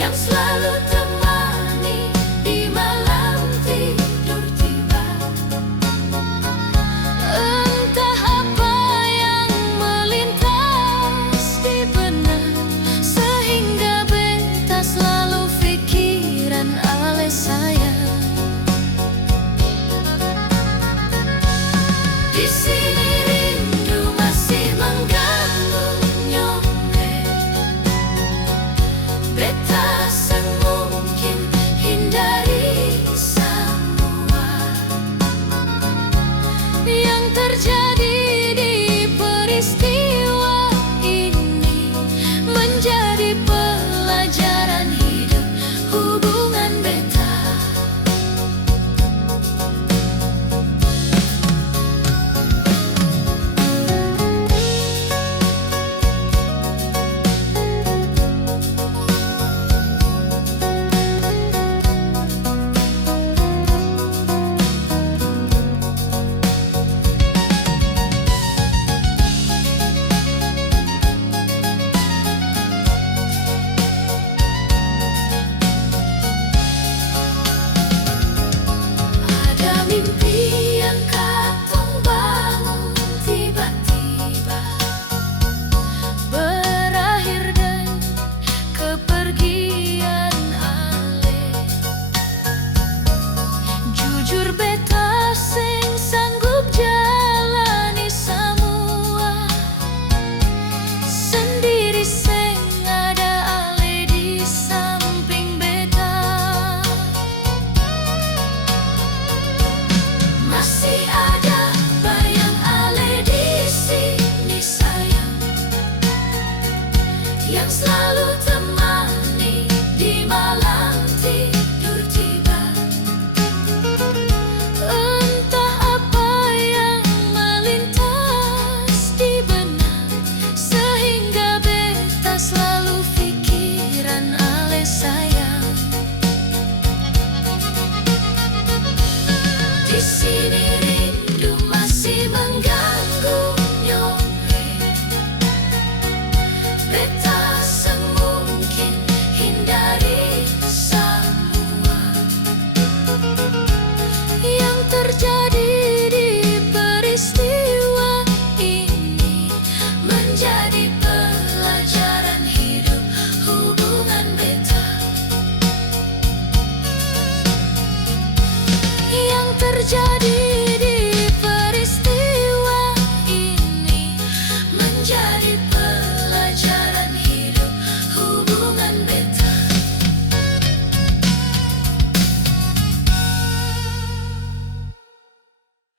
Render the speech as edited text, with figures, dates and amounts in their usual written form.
yang selalu temani di malam tidur tiba. Entah apa yang melintas di benak, sehingga beta selalu pikiran ale sayang. Di sini rindu masih mengganggu nyonge, beta semungkin hindari semua yang terjadi di peristiwa ini, menjadi pelajaran hidup hubungan beta. Ada mimpi yang katong bangun tiba-tiba berakhir dengan kepergian ale. Jujur beta sing sanggup jalani semua sendiri, sing ada ale di samping beta. Masih ada bayang ale di sini sayang, yang selalu temani di malam tidur tiba. Entah apa yang melintas di benak, sehingga beta selalu pikiran ale sayang. Di sini rindu masih mengganggu nyonge, beta